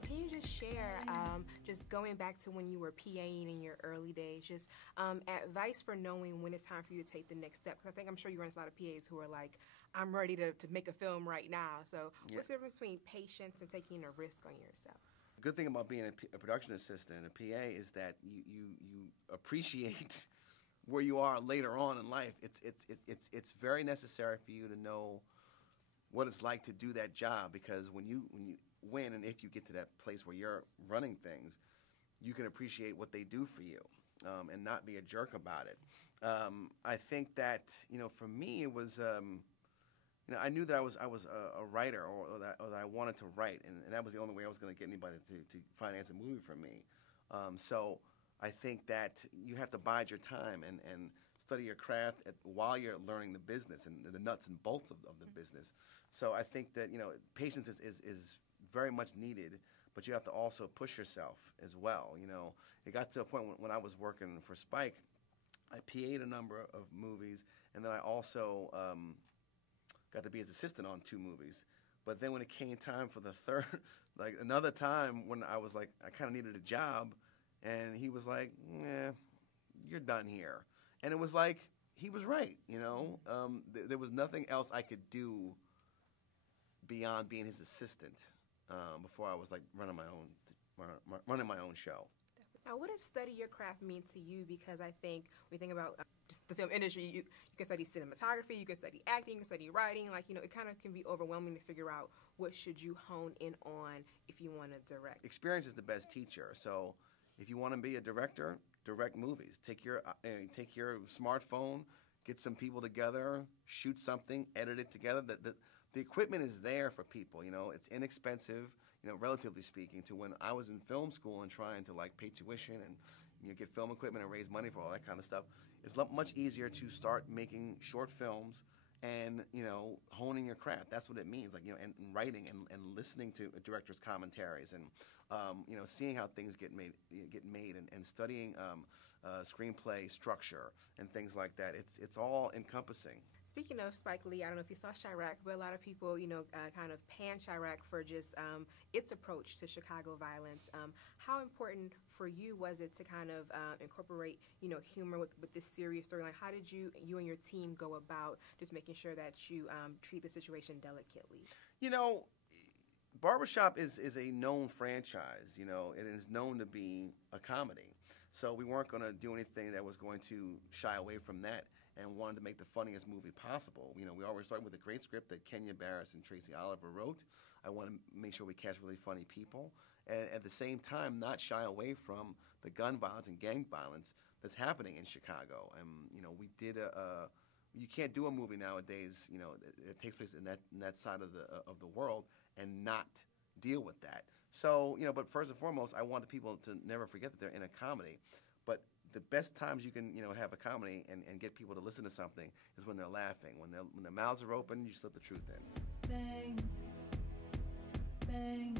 Can you just share, just going back to when you were PAing in your early days, just advice for knowing when it's time for you to take the next step? Because I'm sure you run a lot of PAs who are like, I'm ready to make a film right now. So what's the difference between patience and taking a risk on yourself? The good thing about being a production assistant, a PA, is that you appreciate where you are later on in life. It's very necessary for you to know what it's like to do that job, because when and if you get to that place where you're running things, you can appreciate what they do for you, and not be a jerk about it. I think that, for me, it was, I knew that I was a writer, or that I wanted to write, and that was the only way I was going to get anybody to finance a movie for me. So I think that you have to bide your time and study your craft while you're learning the business and the nuts and bolts of the business. So I think that, patience is very much needed, but you have to also push yourself as well. It got to a point when I was working for Spike, I PA'd a number of movies, and then I also got to be his assistant on 2 movies. But then when it came time for the third, like another time when I was like, I kind of needed a job, and he was like, you're done here. And it was like, he was right, there was nothing else I could do beyond being his assistant before I was like running my own show. Now, what does study your craft mean to you? Because I think when you think about just the film industry, you can study cinematography, you can study acting, you can study writing. It kind of can be overwhelming to figure out what should you hone in on if you want to direct. Experience is the best teacher. So if you want to be a director, direct movies. Take your smartphone, get some people together, shoot something, edit it together. The equipment is there for people. It's inexpensive, relatively speaking, to when I was in film school and trying to pay tuition and get film equipment and raise money for all that kind of stuff. It's much easier to start making short films and honing your craft. That's what it means, and writing and listening to directors' commentaries and seeing how things get made and studying screenplay structure and things like that. It's all encompassing. Speaking of Spike Lee, I don't know if you saw Chi-Raq, but a lot of people, kind of pan Chi-Raq for just its approach to Chicago violence. How important for you was it to kind of incorporate, humor with this serious storyline? How did you and your team go about just making sure that you treat the situation delicately? Barbershop is a known franchise, it is known to be a comedy. So we weren't going to do anything that was going to shy away from that, and wanted to make the funniest movie possible. We always started with a great script that Kenya Barris and Tracy Oliver wrote. I want to make sure we cast really funny people, and at the same time not shy away from the gun violence and gang violence that's happening in Chicago. And we did you can't do a movie nowadays, it takes place in that side of the world and not deal with that. So, but first and foremost, I wanted people to never forget that they're in a comedy. But the best times you can, have a comedy and get people to listen to something is when they're laughing. When their mouths are open, you slip the truth in. Bang, bang.